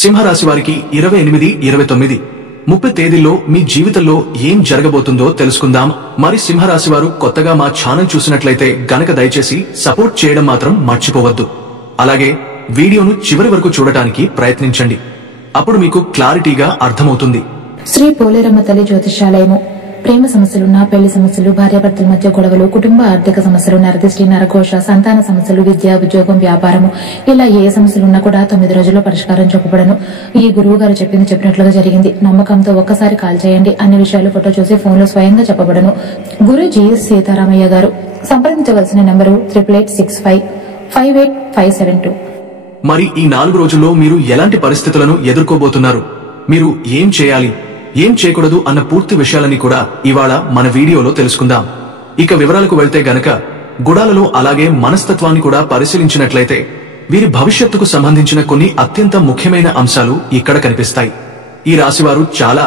సింహరాశి వారికి 28, 29, 30 తేదీల్లో మీ జీవితంలో ఏం జరగబోతుందో తెలుసుకుందాం. మరి సింహరాశి వారు కొత్తగా మా ఛానల్ చూసినట్లయితే గనక దయచేసి సపోర్ట్ చేయడం మాత్రం మర్చిపోవద్దు. అలాగే వీడియోను చివరి వరకు చూడటానికి ప్రయత్నించండి. అప్పుడు మీకు క్లారిటీగా అర్థమవుతుంది. శ్రీ పోలేరమ్మ తల్లి జ్యోతిషాలయము. ప్రేమ సమస్యలున్నా, పెళ్లి సమస్యలు, భార్యాభర్తల మధ్య గొడవలు, కుటుంబ ఆర్థిక సమస్యలు, నరదిష్టి, నరఘోష, సంతాన సమస్యలు, విద్య, ఉద్యోగం, వ్యాపారము, ఇలా ఏ సమస్యలున్నా కూడా 9 రోజుల్లో పరిష్కారం చెప్పబడను. ఈ గురువు గారు చెప్పినట్లుగా జరిగింది. నమ్మకంతో ఒక్కసారి కాల్ చేయండి. అన్ని విషయాలు ఫోటో చూసి ఫోన్ లో స్వయంగా చెప్పబడను. గురూజీ సీతారామయ్య గారు. సంప్రదించవలసిన నంబరు 8865585572. మరి ఈ 4 రోజుల్లో మీరు ఎలాంటి పరిస్థితులను ఎదుర్కోబోతున్నారు, మీరు ఏం చేయాలి, ఏం చేయకూడదు అన్న పూర్తి విషయాలని కూడా ఇవాళ మన వీడియోలో తెలుసుకుందాం. ఇక వివరాలకు వెళ్తే గనక గుడాలలో అలాగే మనస్తత్వాన్ని కూడా పరిశీలించినట్లయితే వీరి భవిష్యత్తుకు సంబంధించిన కొన్ని అత్యంత ముఖ్యమైన అంశాలు ఇక్కడ కనిపిస్తాయి. ఈ రాశివారు చాలా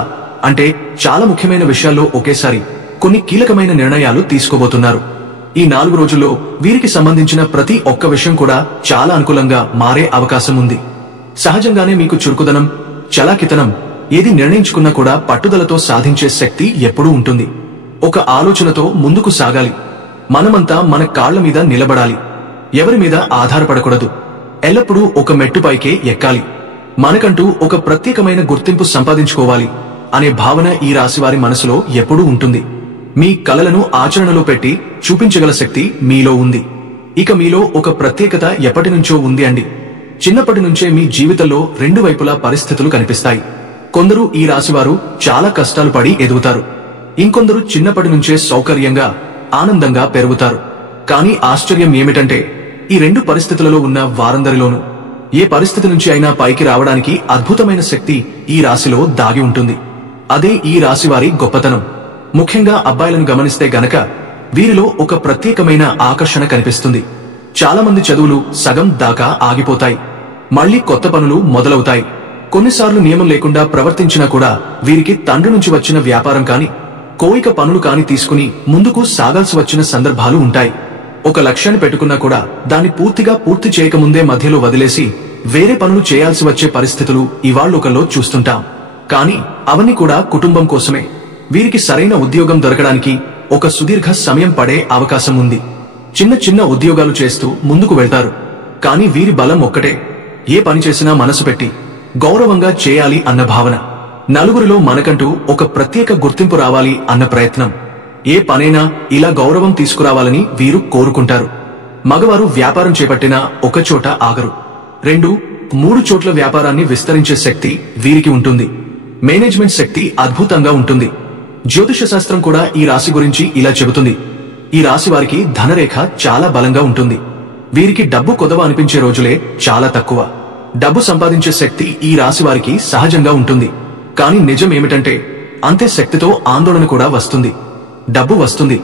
ముఖ్యమైన విషయాల్లో ఒకేసారి కొన్ని కీలకమైన నిర్ణయాలు తీసుకోబోతున్నారు. ఈ 4 రోజుల్లో వీరికి సంబంధించిన ప్రతి ఒక్క విషయం కూడా చాలా అనుకూలంగా మారే అవకాశం ఉంది. సహజంగానే మీకు చురుకుదనం, చలాకితనం, ఏది నిర్ణయించుకున్నా కూడా పట్టుదలతో సాధించే శక్తి ఎప్పుడూ ఉంటుంది. ఒక ఆలోచనతో ముందుకు సాగాలి. మనమంతా మన కాళ్ల మీద నిలబడాలి. ఎవరి మీద ఆధారపడకూడదు. ఎల్లప్పుడూ ఒక మెట్టుపైకే ఎక్కాలి. మనకంటూ ఒక ప్రత్యేకమైన గుర్తింపు సంపాదించుకోవాలి అనే భావన ఈ రాశివారి మనసులో ఎప్పుడూ ఉంటుంది. మీ కలలను ఆచరణలో పెట్టి చూపించగల శక్తి మీలో ఉంది. ఇక మీలో ఒక ప్రత్యేకత ఎప్పటినుంచో ఉంది అండి. చిన్నప్పటి నుంచే మీ జీవితంలో 2 వైపులా పరిస్థితులు కనిపిస్తాయి. కొందరు ఈ రాశివారు చాలా కష్టాలు పడి ఎదుగుతారు. ఇంకొందరు చిన్నప్పటి నుంచే సౌకర్యంగా, ఆనందంగా పెరుగుతారు. కానీ ఆశ్చర్యం ఏమిటంటే ఈ 2 పరిస్థితులలో ఉన్న వారందరిలోనూ ఏ పరిస్థితి నుంచి అయినా పైకి రావడానికి అద్భుతమైన శక్తి ఈ రాశిలో దాగి ఉంటుంది. అదే ఈ రాశివారి గొప్పతనం. ముఖ్యంగా అబ్బాయిలను గమనిస్తే గనక వీరిలో ఒక ప్రత్యేకమైన ఆకర్షణ కనిపిస్తుంది. చాలా మంది చదువులు సగం దాకా ఆగిపోతాయి. మళ్లీ కొత్త పనులు మొదలవుతాయి. కొన్నిసార్లు నియమం లేకుండా ప్రవర్తించినా కూడా వీరికి తండ్రి నుంచి వచ్చిన వ్యాపారం కాని, కోయిక పనులు కాని తీసుకుని ముందుకు సాగాల్సి వచ్చిన సందర్భాలు ఉంటాయి. ఒక లక్ష్యాన్ని పెట్టుకున్నా కూడా దాన్ని పూర్తి చేయకముందే మధ్యలో వదిలేసి వేరే పనులు చేయాల్సి వచ్చే పరిస్థితులు ఇవాళ్ళొకల్లో చూస్తుంటాం. కానీ అవన్నీ కూడా కుటుంబం కోసమే. వీరికి సరైన ఉద్యోగం దొరకడానికి ఒక సుదీర్ఘ సమయం పడే అవకాశం ఉంది. చిన్న ఉద్యోగాలు చేస్తూ ముందుకు వెళ్తారు. కానీ వీరి బలం ఒక్కటే, ఏ పని చేసినా మనసు పెట్టి గౌరవంగా చేయాలి అన్న భావన. నలుగురిలో మనకంటూ ఒక ప్రత్యేక గుర్తింపు రావాలి అన్న ప్రయత్నం. ఏ పనైనా ఇలా గౌరవం తీసుకురావాలని వీరు కోరుకుంటారు. మగవారు వ్యాపారం చేపట్టినా ఒక చోట ఆగరు. 2, 3 చోట్ల వ్యాపారాన్ని విస్తరించే శక్తి వీరికి ఉంటుంది. మేనేజ్మెంట్ శక్తి అద్భుతంగా ఉంటుంది. జ్యోతిష శాస్త్రం కూడా ఈ రాశి గురించి ఇలా చెబుతుంది. ఈ రాశి వారికి ధనరేఖ చాలా బలంగా ఉంటుంది. వీరికి డబ్బు కొదవ అనిపించే రోజులే చాలా తక్కువ. డబ్బు సంపాదించే శక్తి ఈ రాశి వారికి సహజంగా ఉంటుంది. కానీ నిజం ఏమిటంటే అంతే శక్తితో ఆందోళన కూడా వస్తుంది. డబ్బు వస్తుంది,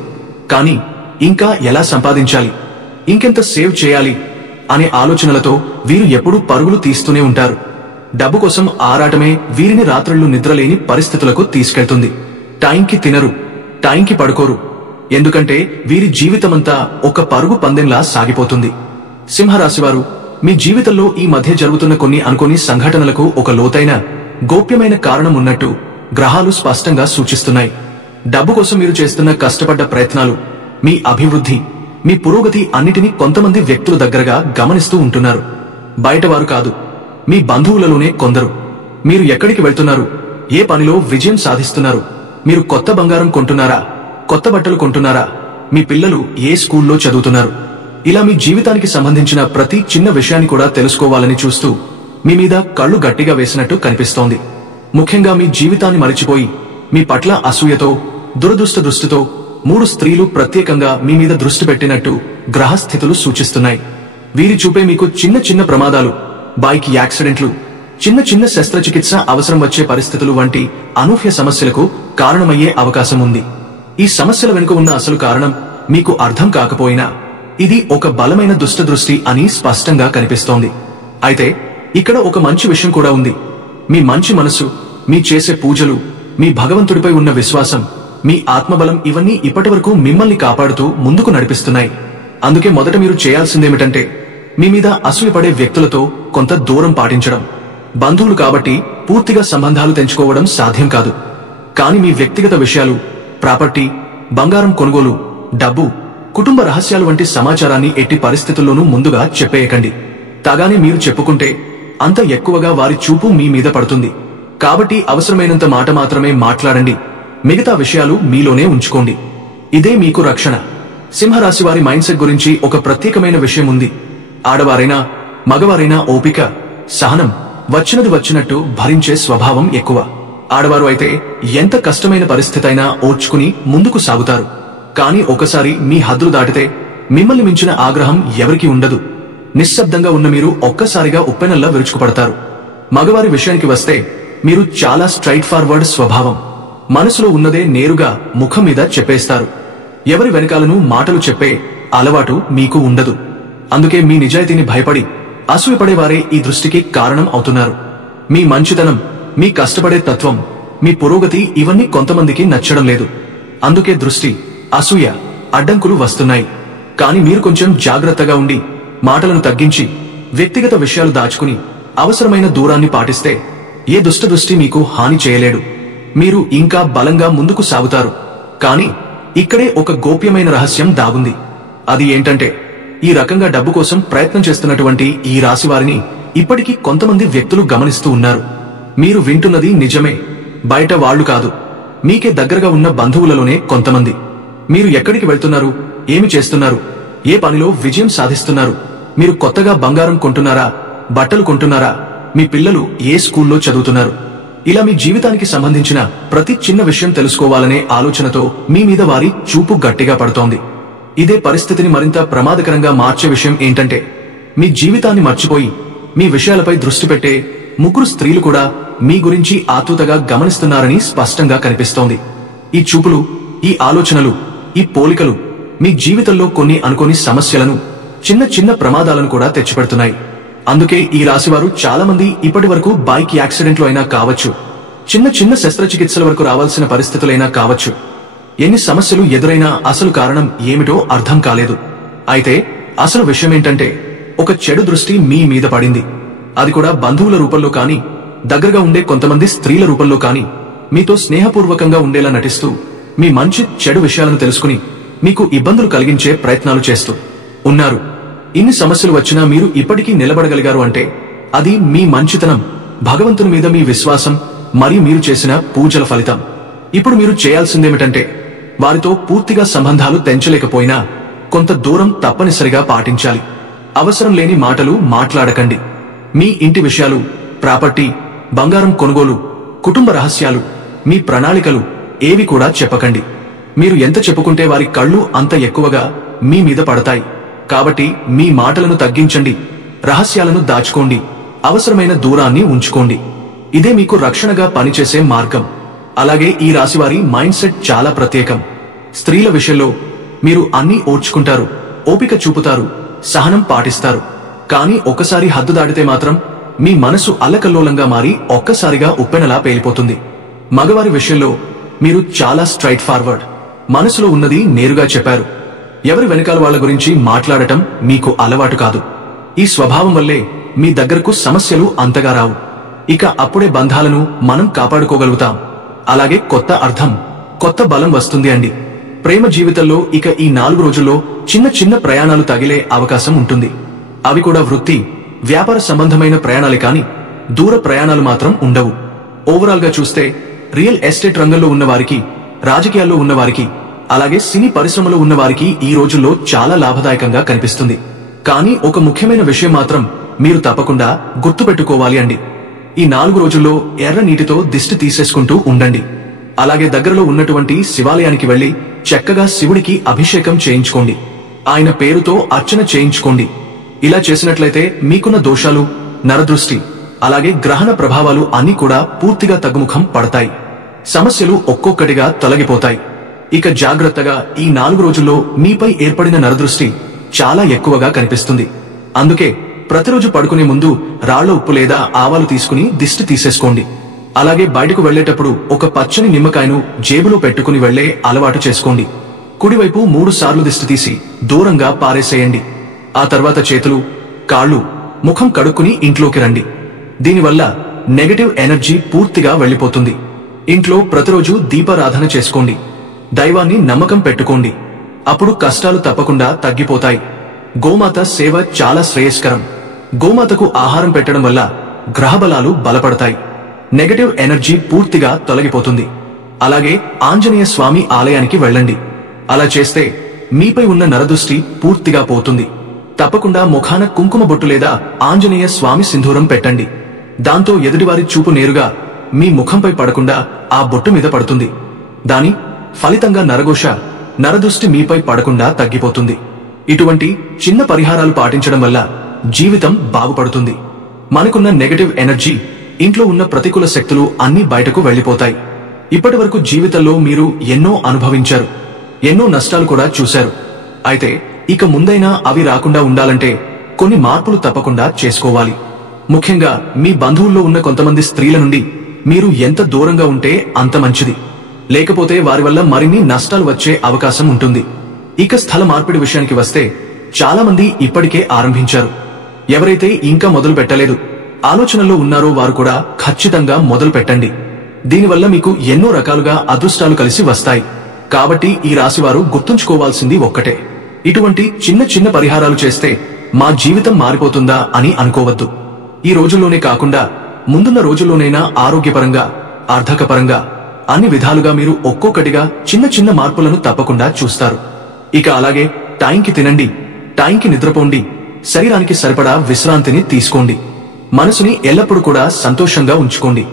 కానీ ఇంకా ఎలా సంపాదించాలి, ఇంకెంత సేవ్ చేయాలి అనే ఆలోచనలతో వీరు ఎప్పుడూ పరుగులు తీస్తూనే ఉంటారు. డబ్బు కోసం ఆరాటమే వీరిని రాత్రుళ్లు నిద్రలేని పరిస్థితులకు తీసుకెళ్తుంది. టైంకి తినరు, టైంకి పడుకోరు. ఎందుకంటే వీరి జీవితమంతా ఒక పరుగు పందెంలా సాగిపోతుంది. సింహరాశివారు, మీ జీవితంలో ఈ మధ్య జరుగుతున్న కొన్ని అనుకోని సంఘటనలకు ఒక లోతైన, గోప్యమైన కారణం ఉన్నట్టు గ్రహాలు స్పష్టంగా సూచిస్తున్నాయి. డబ్బు కోసం మీరు చేస్తున్న కష్టపడ్డ ప్రయత్నాలు, మీ అభివృద్ధి, మీ పురోగతి అన్నిటినీ కొంతమంది వ్యక్తుల దగ్గరగా గమనిస్తూ ఉంటున్నారు. బయటవారు కాదు, మీ బంధువులలోనే కొందరు. మీరు ఎక్కడికి వెళ్తున్నారు, ఏ పనిలో విజయం సాధిస్తున్నారు, మీరు కొత్త బంగారం కొంటున్నారా, కొత్త బట్టలు కొంటున్నారా, మీ పిల్లలు ఏ స్కూల్లో చదువుతున్నారు, ఇలా మీ జీవితానికి సంబంధించిన ప్రతి చిన్న విషయాన్ని కూడా తెలుసుకోవాలని చూస్తూ మీ మీద కళ్ళు గట్టిగా వేసినట్టు కనిపిస్తోంది. ముఖ్యంగా మీ జీవితాన్ని మరిచిపోయి మీ పట్ల అసూయతో, దురదృష్ట దృష్టితో 3 స్త్రీలు ప్రత్యేకంగా మీ మీద దృష్టి పెట్టినట్టు గ్రహస్థితులు సూచిస్తున్నాయి. వీరి చూపే మీకు చిన్న ప్రమాదాలు, బైక్ యాక్సిడెంట్లు, చిన్న శస్త్రచికిత్స అవసరం వచ్చే పరిస్థితులు వంటి అనూహ్య సమస్యలకు కారణమయ్యే అవకాశం ఉంది. ఈ సమస్యల వెనుక ఉన్న అసలు కారణం మీకు అర్థం కాకపోయినా ఇది ఒక బలమైన దుష్టదృష్టి అని స్పష్టంగా కనిపిస్తోంది. అయితే ఇక్కడ ఒక మంచి విషయం కూడా ఉంది. మీ మంచి మనసు, మీ చేసే పూజలు, మీ భగవంతుడిపై ఉన్న విశ్వాసం, మీ ఆత్మబలం ఇవన్నీ ఇప్పటివరకు మిమ్మల్ని కాపాడుతూ ముందుకు నడిపిస్తున్నాయి. అందుకే మొదట మీరు చేయాల్సిందేమిటంటే మీ మీద అసూయపడే వ్యక్తులతో కొంత దూరం పాటించడం. బంధువులు కాబట్టి పూర్తిగా సంబంధాలు తెంచుకోవడం సాధ్యం కాదు. కాని మీ వ్యక్తిగత విషయాలు, ప్రాపర్టీ, బంగారం కొనుగోలు, డబ్బు, కుటుంబ రహస్యాలు వంటి సమాచారాన్ని ఎట్టి పరిస్థితుల్లోనూ ముందుగా చెప్పేయకండి. తాగానే మీరు చెప్పుకుంటే అంత ఎక్కువగా వారి చూపు మీ మీద పడుతుంది. కాబట్టి అవసరమైనంత మాట మాత్రమే మాట్లాడండి. మిగతా విషయాలు మీలోనే ఉంచుకోండి. ఇదే మీకు రక్షణ. సింహరాశి వారి మైండ్ సెట్ గురించి ఒక ప్రత్యేకమైన విషయం ఉంది. ఆడవారైనా మగవారైనా ఓపిక, సహనం, వచ్చినది వచ్చినట్టు భరించే స్వభావం ఎక్కువ. ఆడవారు అయితే ఎంత కష్టమైన పరిస్థితి అయినా ఓర్చుకుని ముందుకు సాగుతారు. కాని ఒకసారి మీ హద్దులు దాటితే మిమ్మల్ని మించిన ఆగ్రహం ఎవరికీ ఉండదు. నిశ్శబ్దంగా ఉన్న మీరు ఒక్కసారిగా ఉప్పెనల్లా విరుచుకుపడతారు. మగవారి విషయానికి వస్తే మీరు చాలా స్ట్రైట్ ఫార్వర్డ్ స్వభావం. మనసులో ఉన్నదే నేరుగా ముఖం మీద చెప్పేస్తారు. ఎవరి వెనకాలను మాటలు చెప్పే అలవాటు మీకు ఉండదు. అందుకే మీ నిజాయితీని భయపడి అసూయపడేవారే ఈ దృష్టికి కారణం అవుతున్నారు. మీ మంచితనం, మీ కష్టపడే తత్వం, మీ పురోగతి ఇవన్నీ కొంతమందికి నచ్చడం లేదు. అందుకే దృష్టి, అసూయ, అడ్డంకులు వస్తున్నాయి. కాని మీరు కొంచెం జాగ్రత్తగా ఉండి మాటలను తగ్గించి వ్యక్తిగత విషయాలు దాచుకుని అవసరమైన దూరాన్ని పాటిస్తే ఏ దుష్ట దృష్టి మీకు హాని చేయలేడు. మీరు ఇంకా బలంగా ముందుకు సాగుతారు. కాని ఇక్కడే ఒక గోప్యమైన రహస్యం దాగుంది. అది ఏంటంటే, ఈ రకంగా డబ్బు కోసం ప్రయత్నం చేస్తున్నటువంటి ఈ రాశి వారిని ఇప్పటికీ కొంతమంది వ్యక్తులు గమనిస్తూ ఉన్నారు. మీరు వింటున్నది నిజమే. బయట వాళ్లు కాదు, మీకే దగ్గరగా ఉన్న బంధువులలోనే కొంతమంది. మీరు ఎక్కడికి వెళ్తున్నారు, ఏమి చేస్తున్నారు, ఏ పనిలో విజయం సాధిస్తున్నారు, మీరు కొత్తగా బంగారం కొంటున్నారా, బట్టలు కొంటున్నారా, మీ పిల్లలు ఏ స్కూల్లో చదువుతున్నారు, ఇలా మీ జీవితానికి సంబంధించిన ప్రతి చిన్న విషయం తెలుసుకోవాలనే ఆలోచనతో మీ మీద వారి చూపు గట్టిగా పడుతోంది. ఇదే పరిస్థితిని మరింత ప్రమాదకరంగా మార్చే విషయం ఏంటంటే, మీ జీవితాన్ని మర్చిపోయి మీ విషయాలపై దృష్టి పెట్టే ముగ్గురు స్త్రీలు కూడా మీ గురించి ఆతృతగా గమనిస్తున్నారని స్పష్టంగా కనిపిస్తోంది. ఈ చూపులు, ఈ ఆలోచనలు, ఈ పోలికలు మీ జీవితంలో కొన్ని అనుకోని సమస్యలను, చిన్న చిన్న ప్రమాదాలను కూడా తెచ్చిపెడుతున్నాయి. అందుకే ఈ రాశివారు చాలా మంది ఇప్పటి వరకు బైక్ యాక్సిడెంట్లు అయినా కావచ్చు, చిన్న చిన్న శస్త్రచికిత్సల వరకు రావాల్సిన పరిస్థితులైనా కావచ్చు, ఎన్ని సమస్యలు ఎదురైనా అసలు కారణం ఏమిటో అర్థం కాలేదు. అయితే అసలు విషయమేంటంటే, ఒక చెడు దృష్టి మీ మీద పడింది. అది కూడా బంధువుల రూపంలో కాని, దగ్గరగా ఉండే కొంతమంది స్త్రీల రూపంలో కాని, మీతో స్నేహపూర్వకంగా ఉండేలా నటిస్తూ మీ మంచి చెడు విషయాలను తెలుసుకుని మీకు ఇబ్బందులు కలిగించే ప్రయత్నాలు చేస్తూ ఉన్నారు. ఇన్ని సమస్యలు వచ్చినా మీరు ఇప్పటికీ నిలబడగలిగారు అంటే అది మీ మంచితనం, భగవంతుని మీద మీ విశ్వాసం మరియు మీరు చేసిన పూజల ఫలితం. ఇప్పుడు మీరు చేయాల్సిందేమిటంటే, వారితో పూర్తిగా సంబంధాలు తెంచలేకపోయినా కొంత దూరం తప్పనిసరిగా పాటించాలి. అవసరం లేని మాటలు మాట్లాడకండి. మీ ఇంటి విషయాలు, ప్రాపర్టీ, బంగారం కొనుగోలు, కుటుంబ రహస్యాలు, మీ ప్రణాళికలు ఏవి కూడా చెప్పకండి. మీరు ఎంత చెప్పుకుంటే వారి కళ్ళు అంత ఎక్కువగా మీ మీద పడతాయి. కాబట్టి మీ మాటలను తగ్గించండి, రహస్యాలను దాచుకోండి, అవసరమైన దూరాన్ని ఉంచుకోండి. ఇదే మీకు రక్షణగా పనిచేసే మార్గం. అలాగే ఈ రాశివారి మైండ్ సెట్ చాలా ప్రత్యేకం. స్త్రీల విషయంలో మీరు అన్నీ ఓర్చుకుంటారు, ఓపిక చూపుతారు, సహనం పాటిస్తారు. కానీ ఒకసారి హద్దు దాటితే మాత్రం మీ మనసు అల్లకల్లోలంగా మారి ఒక్కసారిగా ఉప్పెనలా పేలిపోతుంది. మగవారి విషయంలో మీరు చాలా స్ట్రైట్ ఫార్వర్డ్, మనసులో ఉన్నది నేరుగా చెప్పారు. ఎవరి వెనకాల వాళ్ల గురించి మాట్లాడటం మీకు అలవాటు కాదు. ఈ స్వభావం వల్లే మీ దగ్గరకు సమస్యలు అంతగా రావు. ఇక అప్పుడే బంధాలను మనం కాపాడుకోగలుగుతాం. అలాగే కొత్త అర్థం, కొత్త బలం వస్తుంది అండి. ప్రేమ జీవితంలో ఇక ఈ 4 రోజుల్లో చిన్న చిన్న ప్రయాణాలు తగిలే అవకాశం ఉంటుంది. అవి కూడా వృత్తి, వ్యాపార సంబంధమైన ప్రయాణాలే కాని దూర ప్రయాణాలు మాత్రం ఉండవు. ఓవరాల్ గా చూస్తే రియల్ ఎస్టేట్ రంగంలో ఉన్నవారికి, రాజకీయాల్లో ఉన్నవారికి, అలాగే సినీ పరిశ్రమలో ఉన్నవారికి ఈ రోజుల్లో చాలా లాభదాయకంగా కనిపిస్తుంది. కానీ ఒక ముఖ్యమైన విషయం మాత్రం మీరు తప్పకుండా గుర్తుపెట్టుకోవాలి అండి. ఈ 4 రోజుల్లో ఎర్ర నీటితో దిష్టి తీసేసుకుంటూ ఉండండి. అలాగే దగ్గరలో ఉన్నటువంటి శివాలయానికి వెళ్లి చక్కగా శివుడికి అభిషేకం చేయించుకోండి. ఆయన పేరుతో అర్చన చేయించుకోండి. ఇలా చేసినట్లయితే మీకున్న దోషాలు, నరదృష్టి, అలాగే గ్రహణ ప్రభావాలు అన్నీ కూడా పూర్తిగా తగ్గుముఖం పడతాయి. సమస్యలు ఒక్కొక్కటిగా తొలగిపోతాయి. ఇక జాగ్రత్తగా ఈ 4 రోజుల్లో మీపై ఏర్పడిన నరదృష్టి చాలా ఎక్కువగా కనిపిస్తుంది. అందుకే ప్రతిరోజు పడుకునే ముందు రాళ్ల ఉప్పు లేదా ఆవాలు తీసుకుని దిష్టి తీసేసుకోండి. అలాగే బయటకు వెళ్లేటప్పుడు ఒక పచ్చని నిమ్మకాయను జేబులో పెట్టుకుని వెళ్లే అలవాటు చేసుకోండి. కుడివైపు 3 సార్లు దిష్టి తీసి దూరంగా పారేసేయండి. ఆ తర్వాత చేతులు, కాళ్లు, ముఖం కడుక్కుని ఇంట్లోకి రండి. దీనివల్ల నెగటివ్ ఎనర్జీ పూర్తిగా వెళ్లిపోతుంది. ఇంట్లో ప్రతిరోజు దీపారాధన చేసుకోండి. దైవాన్ని నమ్మకం పెట్టుకోండి. అప్పుడు కష్టాలు తప్పకుండా తగ్గిపోతాయి. గోమాత సేవ చాలా శ్రేయస్కరం. గోమాతకు ఆహారం పెట్టడం వల్ల గ్రహబలాలు బలపడతాయి. నెగటివ్ ఎనర్జీ పూర్తిగా తొలగిపోతుంది. అలాగే ఆంజనేయ స్వామి ఆలయానికి వెళ్ళండి. అలా చేస్తే మీపై ఉన్న నరదృష్టి పూర్తిగా పోతుంది. తప్పకుండా ముఖాన కుంకుమ బొట్టు లేదా ఆంజనేయ స్వామి సింధూరం పెట్టండి. దాంతో ఎదుటివారి చూపు నేరుగా మీ ముఖంపై పడకుండా ఆ బొట్టు మీద పడుతుంది. దాని ఫలితంగా నరదృష్టి మీపై పడకుండా తగ్గిపోతుంది. ఇటువంటి చిన్న పరిహారాలు పాటించడం వల్ల జీవితం బాగుపడుతుంది. మనకున్న నెగటివ్ ఎనర్జీ, ఇంట్లో ఉన్న ప్రతికూల శక్తులు అన్నీ బయటకు వెళ్లిపోతాయి. ఇప్పటివరకు జీవితంలో మీరు ఎన్నో అనుభవించారు, ఎన్నో నష్టాలు కూడా చూశారు. అయితే ఇక ముందైనా అవి రాకుండా ఉండాలంటే కొన్ని మార్పులు తప్పకుండా చేసుకోవాలి. ముఖ్యంగా మీ బంధువుల్లో ఉన్న కొంతమంది స్త్రీల నుండి మీరు ఎంత దూరంగా ఉంటే అంత మంచిది. లేకపోతే వారి వల్ల మరిన్ని నష్టాలు వచ్చే అవకాశం ఉంటుంది. ఇక స్థల మార్పిడి విషయానికి వస్తే చాలా మంది ఇప్పటికే ఆరంభించారు. ఎవరైతే ఇంకా మొదలు పెట్టలేదు, ఆలోచనల్లో ఉన్నారో వారు కూడా ఖచ్చితంగా మొదలు పెట్టండి. దీనివల్ల మీకు ఎన్నో రకాలుగా అదృష్టాలు కలిసి వస్తాయి. కాబట్టి ఈ రాశివారు గుర్తుంచుకోవాల్సింది ఒక్కటే, ఇటువంటి చిన్న చిన్న పరిహారాలు చేస్తే మా జీవితం మారిపోతుందా అని అనుకోవద్దు. ఈ రోజుల్లోనే కాకుండా ముందున్న రోజుల్లోనైనా ఆరోగ్యపరంగా, ఆర్థికపరంగా అన్ని విధాలుగా మీరు ఒక్కొక్కటిగా చిన్న చిన్న మార్పులను తప్పకుండా చూస్తారు. ఇక అలాగే టైంకి తినండి, టైంకి నిద్రపోండి, శరీరానికి సరిపడా విశ్రాంతిని తీసుకోండి. మనసుని ఎల్లప్పుడూ కూడా సంతోషంగా ఉంచుకోండి.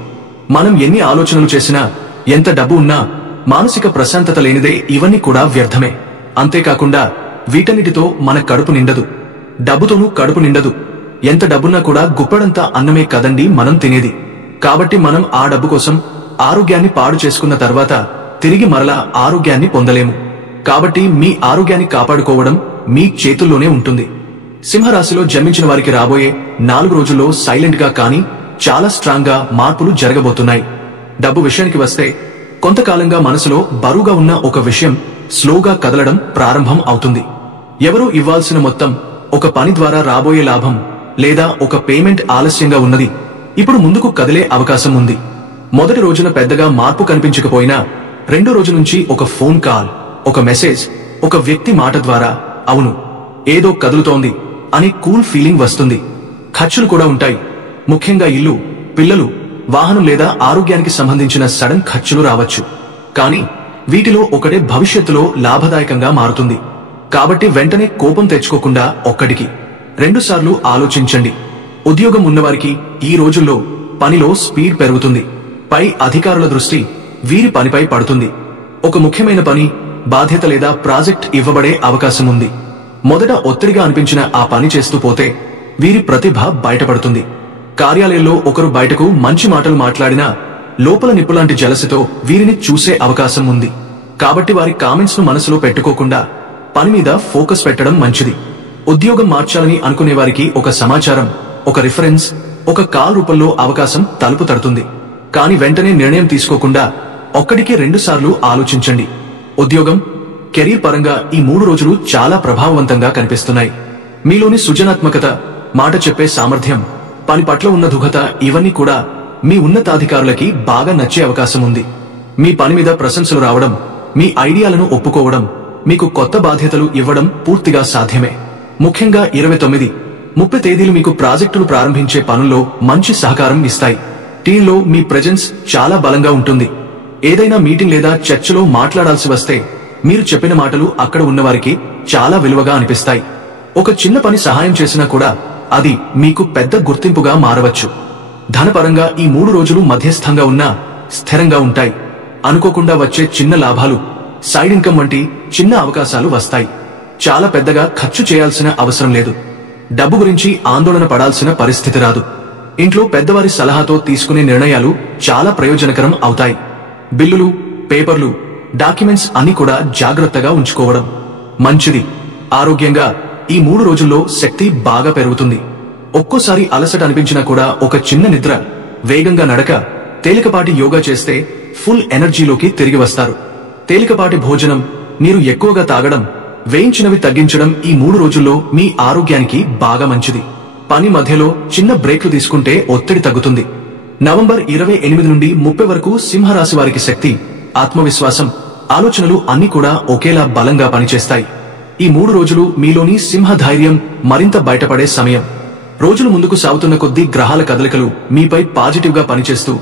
మనం ఎన్ని ఆలోచనలు చేసినా, ఎంత డబ్బు ఉన్నా మానసిక ప్రశాంతత లేనిదే ఇవన్నీ కూడా వ్యర్థమే. అంతేకాకుండా వీటన్నిటితో మన కడుపు నిండదు, డబ్బుతోనూ కడుపు నిండదు. ఎంత డబ్బున్నా కూడా గుప్పెడంత అన్నమే కదండి మనం తినేది. కాబట్టి మనం ఆ డబ్బు కోసం ఆరోగ్యాన్ని పాడు చేసుకున్న తర్వాత తిరిగి మరలా ఆరోగ్యాన్ని పొందలేము. కాబట్టి మీ ఆరోగ్యాన్ని కాపాడుకోవడం మీ చేతుల్లోనే ఉంటుంది. సింహరాశిలో జన్మించిన వారికి రాబోయే 4 రోజుల్లో సైలెంట్ గా కానీ చాలా స్ట్రాంగ్ గా మార్పులు జరగబోతున్నాయి. డబ్బు విషయానికి వస్తే కొంతకాలంగా మనసులో బరువుగా ఉన్న ఒక విషయం స్లోగా కదలడం ప్రారంభం అవుతుంది. ఎవరూ ఇవ్వాల్సిన మొత్తం, ఒక పని ద్వారా రాబోయే లాభం లేదా ఒక పేమెంట్ ఆలస్యంగా ఉన్నది ఇప్పుడు ముందుకు కదిలే అవకాశం ఉంది. మొదటి రోజున పెద్దగా మార్పు కనిపించకపోయినా రెండో రోజు నుంచి ఒక ఫోన్ కాల్, ఒక మెసేజ్, ఒక వ్యక్తి మాట ద్వారా అవును ఏదో కదులుతోంది అని కూల్ ఫీలింగ్ వస్తుంది. ఖర్చులు కూడా ఉంటాయి. ముఖ్యంగా ఇల్లు, పిల్లలు, వాహనం లేదా ఆరోగ్యానికి సంబంధించిన సడన్ ఖర్చులు రావచ్చు. కానీ వీటిలో ఒకటే భవిష్యత్తులో లాభదాయకంగా మారుతుంది. కాబట్టి వెంటనే కోపం తెచ్చుకోకుండా ఒక్కటికి 2 సార్లు ఆలోచించండి. ఉద్యోగం ఉన్నవారికి ఈ రోజుల్లో పనిలో స్పీడ్ పెరుగుతుంది. పై అధికారుల దృష్టి వీరి పనిపై పడుతుంది. ఒక ముఖ్యమైన పని, బాధ్యత లేదా ప్రాజెక్ట్ ఇవ్వబడే అవకాశం ఉంది. మొదట ఒత్తిడిగా అనిపించిన ఆ పని చేస్తూ పోతే వీరి ప్రతిభ బయటపడుతుంది. కార్యాలయంలో ఒకరు బయటకు మంచి మాటలు మాట్లాడినా లోపల నిప్పులాంటి జలసితో వీరిని చూసే అవకాశం ఉంది. కాబట్టి వారి కామెంట్స్ ను మనసులో పెట్టుకోకుండా పని మీద ఫోకస్ పెట్టడం మంచిది. ఉద్యోగం మార్చాలని అనుకునే వారికి ఒక సమాచారం, ఒక రిఫరెన్స్, ఒక కాల్ రూపంలో అవకాశం తలుపు తడుతుంది. కానీ వెంటనే నిర్ణయం తీసుకోకుండా ఒక్కడికి 2 సార్లు ఆలోచించండి. ఉద్యోగం, కెరీర్ పరంగా ఈ 3 రోజులు చాలా ప్రభావవంతంగా కనిపిస్తున్నాయి. మీలోని సృజనాత్మకత, మాట చెప్పే సామర్థ్యం, పని పట్ల ఉన్న దుఘత ఇవన్నీ కూడా మీ ఉన్నతాధికారులకి బాగా నచ్చే అవకాశం ఉంది. మీ పని మీద ప్రశంసలు రావడం, మీ ఐడియాలను ఒప్పుకోవడం, మీకు కొత్త బాధ్యతలు ఇవ్వడం పూర్తిగా సాధ్యమే. ముఖ్యంగా 29, 30 తేదీలు మీకు ప్రాజెక్టులు ప్రారంభించే పనుల్లో మంచి సహకారం ఇస్తాయి. టీంలో మీ ప్రెజెన్స్ చాలా బలంగా ఉంటుంది. ఏదైనా మీటింగ్ లేదా చర్చలో మాట్లాడాల్సి వస్తే మీరు చెప్పిన మాటలు అక్కడ ఉన్నవారికి చాలా విలువగా అనిపిస్తాయి. ఒక చిన్న పని సహాయం చేసినా కూడా అది మీకు పెద్ద గుర్తింపుగా మారవచ్చు. ధనపరంగా ఈ 3 రోజులు మధ్యస్థంగా ఉన్నా స్థిరంగా ఉంటాయి. అనుకోకుండా వచ్చే చిన్న లాభాలు, సైడ్ ఇన్కమ్ వంటి చిన్న అవకాశాలు వస్తాయి. చాలా పెద్దగా ఖర్చు చేయాల్సిన అవసరం లేదు. డబ్బు గురించి ఆందోళన పడాల్సిన పరిస్థితి రాదు. ఇంట్లో పెద్దవారి సలహాతో తీసుకునే నిర్ణయాలు చాలా ప్రయోజనకరం అవుతాయి. బిల్లులు, పేపర్లు, డాక్యుమెంట్స్ అన్ని కూడా జాగ్రత్తగా ఉంచుకోవడం మంచిది. ఆరోగ్యంగా ఈ 3 రోజుల్లో శక్తి బాగా పెరుగుతుంది. ఒక్కోసారి అలసట అనిపించినా కూడా ఒక చిన్న నిద్ర, వేగంగా నడక, తేలికపాటి యోగా చేస్తే ఫుల్ ఎనర్జీలోకి తిరిగి వస్తారు. తేలికపాటి భోజనం, నీరు ఎక్కువగా తాగడం, వేయించినవి తగ్గించడం ఈ 3 రోజుల్లో మీ ఆరోగ్యానికి బాగా మంచిది. పని మధ్యలో చిన్న బ్రేక్లు తీసుకుంటే ఒత్తిడి తగ్గుతుంది. నవంబర్ 28 నుండి 30 వరకు సింహరాశి వారికి శక్తి, ఆత్మవిశ్వాసం, ఆలోచనలు అన్నీ కూడా ఒకేలా బలంగా పనిచేస్తాయి. ఈ 3 రోజులు మీలోని సింహ ధైర్యం మరింత బయటపడే సమయం. రోజులు ముందుకు సాగుతున్న కొద్దీ గ్రహాల కదలికలు మీపై పాజిటివ్ గా పనిచేస్తూ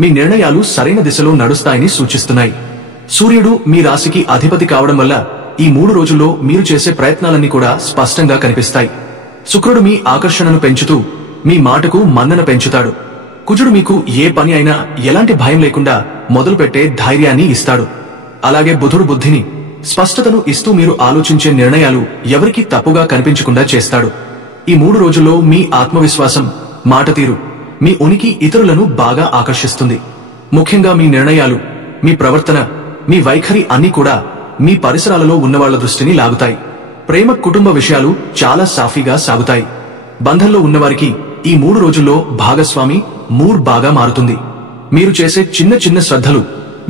మీ నిర్ణయాలు సరైన దిశలో నడుస్తాయని సూచిస్తున్నాయి. సూర్యుడు మీ రాశికి అధిపతి కావడం వల్ల ఈ 3 రోజుల్లో మీరు చేసే ప్రయత్నాలన్నీ కూడా స్పష్టంగా కనిపిస్తాయి. శుక్రుడు మీ ఆకర్షణను పెంచుతూ మీ మాటకు మన్నన పెంచుతాడు. కుజుడు మీకు ఏ పని అయినా ఎలాంటి భయం లేకుండా మొదలుపెట్టే ధైర్యాన్ని ఇస్తాడు. అలాగే బుధుడు బుద్ధిని, స్పష్టతను ఇస్తూ మీరు ఆలోచించే నిర్ణయాలు ఎవరికీ తప్పుగా కనిపించకుండా చేస్తాడు. ఈ 3 రోజుల్లో మీ ఆత్మవిశ్వాసం, మాట తీరు, మీ ఉనికి ఇతరులను బాగా ఆకర్షిస్తుంది. ముఖ్యంగా మీ నిర్ణయాలు, మీ ప్రవర్తన, మీ వైఖరి అన్నీ కూడా మీ పరిసరాలలో ఉన్నవాళ్ల దృష్టిని లాగుతాయి. ప్రేమ, కుటుంబ విషయాలు చాలా సాఫీగా సాగుతాయి. బంధంలో ఉన్నవారికి ఈ 3 రోజుల్లో భాగస్వామి మూడ్ బాగా మారుతుంది. మీరు చేసే చిన్న చిన్న శ్రద్ధలు,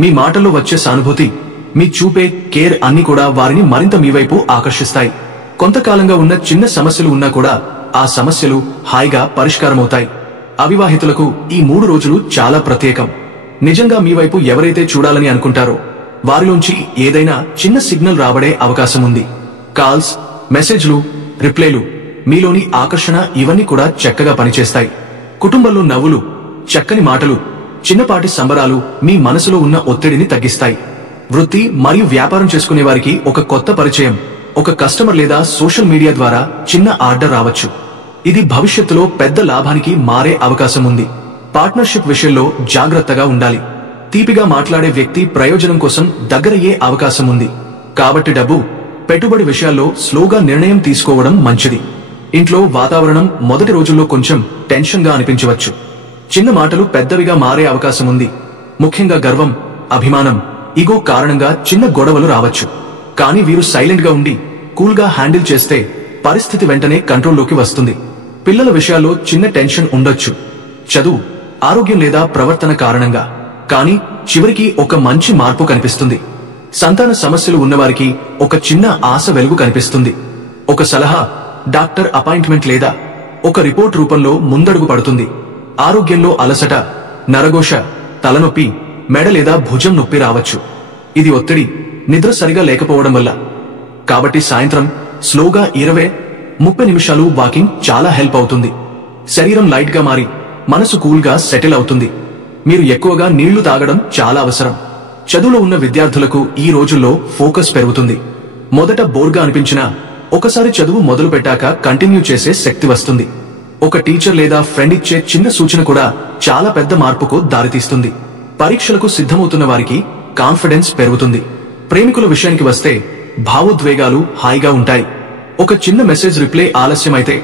మీ మాటల్లో వచ్చే సానుభూతి, మీ చూపే కేర్ అన్నీ కూడా వారిని మరింత మీ వైపు ఆకర్షిస్తాయి. కొంతకాలంగా ఉన్న చిన్న సమస్యలు ఉన్నా కూడా ఆ సమస్యలు హాయిగా పరిష్కారమవుతాయి. అవివాహితులకు ఈ 3 రోజులు చాలా ప్రత్యేకం. నిజంగా మీ వైపు ఎవరైతే చూడాలని అనుకుంటారో వారిలోంచి ఏదైనా చిన్న సిగ్నల్ రాబడే అవకాశం ఉంది. కాల్స్, మెసేజ్లు, రిప్లైలు, మీలోని ఆకర్షణ ఇవన్నీ కూడా చక్కగా పనిచేస్తాయి. కుటుంబంలో నవ్వులు, చక్కని మాటలు, చిన్నపాటి సంబరాలు మీ మనసులో ఉన్న ఒత్తిడిని తగ్గిస్తాయి. వృత్తి మరియు వ్యాపారం చేసుకునే వారికి ఒక కొత్త పరిచయం, ఒక కస్టమర్ లేదా సోషల్ మీడియా ద్వారా చిన్న ఆర్డర్ రావచ్చు. ఇది భవిష్యత్తులో పెద్ద లాభానికి మారే అవకాశం ఉంది. పార్ట్నర్షిప్ విషయంలో జాగ్రత్తగా ఉండాలి. తీపిగా మాట్లాడే వ్యక్తి ప్రయోజనం కోసం దగ్గరయ్యే అవకాశం ఉంది. కాబట్టి డబ్బు, పెట్టుబడి విషయాల్లో స్లోగా నిర్ణయం తీసుకోవడం మంచిది. ఇంట్లో వాతావరణం మొదటి రోజుల్లో కొంచెం టెన్షన్ గా అనిపించవచ్చు. చిన్న మాటలు పెద్దవిగా మారే అవకాశం ఉంది. ముఖ్యంగా గర్వం, అభిమానం, ఈగో కారణంగా చిన్న గొడవలు రావచ్చు. కానీ వీరు సైలెంట్ గా ఉండి కూల్ గా హ్యాండిల్ చేస్తే పరిస్థితి వెంటనే కంట్రోల్లోకి వస్తుంది. పిల్లల విషయాల్లో చిన్న టెన్షన్ ఉండొచ్చు, చదువు, ఆరోగ్యం లేదా ప్రవర్తన కారణంగా. కానీ చివరికి ఒక మంచి మార్పు కనిపిస్తుంది. సంతాన సమస్యలు ఉన్నవారికి ఒక చిన్న ఆశ వెలుగు కనిపిస్తుంది. ఒక సలహా, డాక్టర్ అపాయింట్మెంట్ లేదా ఒక రిపోర్ట్ రూపంలో ముందడుగు పడుతుంది. ఆరోగ్యంలో అలసట, నరఘోష, తలనొప్పి, మెడ లేదా భుజం నొప్పి రావచ్చు. ఇది ఒత్తిడి, నిద్ర సరిగా లేకపోవడం వల్ల. కాబట్టి సాయంత్రం స్లోగా 20-30 నిమిషాలు వాకింగ్ చాలా హెల్ప్ అవుతుంది. శరీరం లైట్ గా మారి మనసు కూల్ గా సెటిల్ అవుతుంది. మీరు ఎక్కువగా నీళ్లు తాగడం చాలా అవసరం. చదువులో ఉన్న విద్యార్థులకు ఈ రోజుల్లో ఫోకస్ పెరుగుతుంది. మొదట బోర్గా అనిపించినా ఒకసారి చదువు మొదలు పెట్టాక కంటిన్యూ చేసే శక్తి వస్తుంది. ఒక టీచర్ లేదా ఫ్రెండ్ ఇచ్చే చిన్న సూచన కూడా చాలా పెద్ద మార్పుకు దారితీస్తుంది. పరీక్షలకు సిద్ధమవుతున్న వారికి కాన్ఫిడెన్స్ పెరుగుతుంది. ప్రేమికుల విషయానికి వస్తే భావోద్వేగాలు హాయిగా ఉంటాయి. ఒక చిన్న మెసేజ్ రిప్లై ఆలస్యమైతే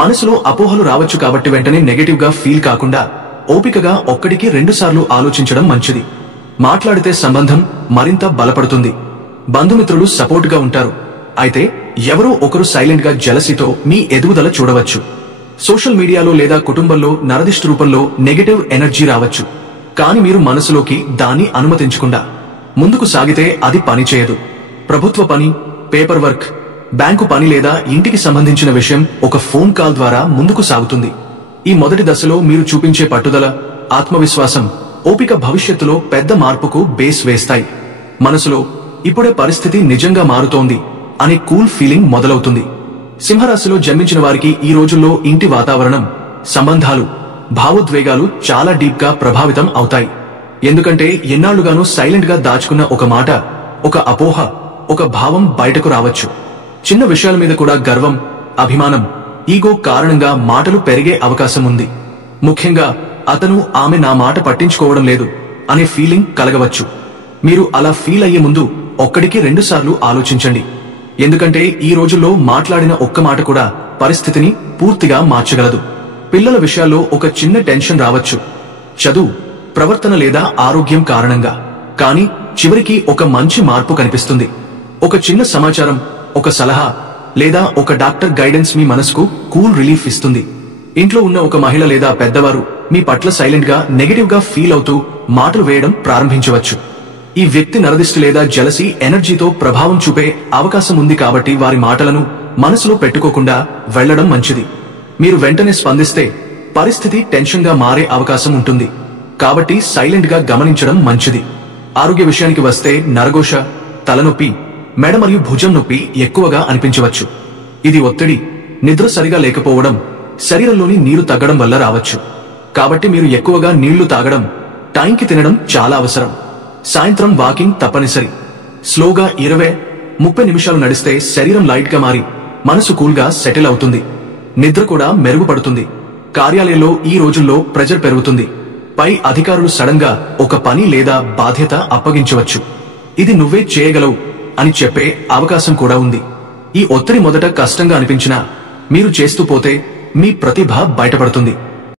మనసులో అపోహలు రావచ్చు. కాబట్టి వెంటనే నెగటివ్ గా ఫీల్ కాకుండా ఓపికగా 1-2 సార్లు ఆలోచించడం మంచిది. మాట్లాడితే సంబంధం మరింత బలపడుతుంది. బంధుమిత్రులు సపోర్ట్ గా ఉంటారు. అయితే ఎవరో ఒకరు సైలెంట్ గా జలసీతో మీ ఎదుగుదల చూడవచ్చు. సోషల్ మీడియాలో లేదా కుటుంబంలో నరదిష్టి రూపంలో నెగటివ్ ఎనర్జీ రావచ్చు. కానీ మీరు మనసులోకి దాన్ని అనుమతించకుండా ముందుకు సాగితే అది పనిచేయదు. ప్రభుత్వ పని, పేపర్ వర్క్, బ్యాంకు పని లేదా ఇంటికి సంబంధించిన విషయం ఒక ఫోన్ కాల్ ద్వారా ముందుకు సాగుతుంది. ఈ మొదటి దశలో మీరు చూపించే పట్టుదల, ఆత్మవిశ్వాసం, ఓపిక భవిష్యత్తులో పెద్ద మార్పుకు బేస్ వేస్తాయి. మనసులో ఇప్పుడే పరిస్థితి నిజంగా మారుతోంది అనే కూల్ ఫీలింగ్ మొదలవుతుంది. సింహరాశిలో జన్మించిన వారికి ఈ రోజుల్లో ఇంటి వాతావరణం, సంబంధాలు, భావోద్వేగాలు చాలా డీప్ గా ప్రభావితం అవుతాయి. ఎందుకంటే ఎన్నాళ్లుగానూ సైలెంట్ గా దాచుకున్న ఒక మాట, ఒక అపోహ, ఒక భావం బయటకు రావచ్చు. చిన్న విషయాల మీద కూడా గర్వం, అభిమానం, ఈగో కారణంగా మాటలు పెరిగే అవకాశం ఉంది. ముఖ్యంగా అతను, ఆమె నా మాట పట్టించుకోవడం లేదు అనే ఫీలింగ్ కలగవచ్చు. మీరు అలా ఫీల్ అయ్యే ముందు 1-2 సార్లు ఆలోచించండి. ఎందుకంటే ఈ రోజుల్లో మాట్లాడిన ఒక్క మాట కూడా పరిస్థితిని పూర్తిగా మార్చగలదు. పిల్లల విషయాల్లో ఒక చిన్న టెన్షన్ రావచ్చు, చదువు, ప్రవర్తన లేదా ఆరోగ్యం కారణంగా. కానీ చివరికి ఒక మంచి మార్పు కనిపిస్తుంది. ఒక చిన్న సమాచారం, ఒక సలహా లేదా ఒక డాక్టర్ గైడెన్స్ మీ మనసుకు కూల్ రిలీఫ్ ఇస్తుంది. ఇంట్లో ఉన్న ఒక మహిళ లేదా పెద్దవారు మీ పట్ల సైలెంట్ గా నెగటివ్ గా ఫీల్ అవుతూ మాటలు వేయడం ప్రారంభించవచ్చు. ఈ వ్యక్తి నరదిష్టి లేదా జలసీ ఎనర్జీతో ప్రభావం చూపే అవకాశం ఉంది. కాబట్టి వారి మాటలను మనసులో పెట్టుకోకుండా వెళ్లడం మంచిది. మీరు వెంటనే స్పందిస్తే పరిస్థితి టెన్షన్ గా మారే అవకాశం ఉంటుంది. కాబట్టి సైలెంట్ గా గమనించడం మంచిది. ఆరోగ్య విషయానికి వస్తే నరఘోష, తలనొప్పి, మెడ మరియు భుజం నొప్పి ఎక్కువగా అనిపించవచ్చు. ఇది ఒత్తిడి, నిద్ర సరిగా లేకపోవడం, శరీరంలోని నీరు తగ్గడం వల్ల రావచ్చు. కాబట్టి మీరు ఎక్కువగా నీళ్లు తాగడం, టైంకి తినడం చాలా అవసరం. సాయంత్రం వాకింగ్ తప్పనిసరి. స్లోగా 20-30 నిమిషాలు నడిస్తే శరీరం లైట్ గా మారి మనసు కూల్ గా సెటిల్ అవుతుంది. నిద్ర కూడా మెరుగుపడుతుంది. కార్యాలయంలో ఈ రోజుల్లో ప్రెజర్ పెరుగుతుంది. పై అధికారులు సడన్ గా ఒక పని లేదా బాధ్యత అప్పగించవచ్చు. ఇది నువ్వే చేయగలవు అని చెప్పే అవకాశం కూడా ఉంది. ఈ ఒత్తిడి మొదట కష్టంగా అనిపించినా మీరు చేస్తూ పోతే మీ ప్రతిభ బయటపడుతుంది.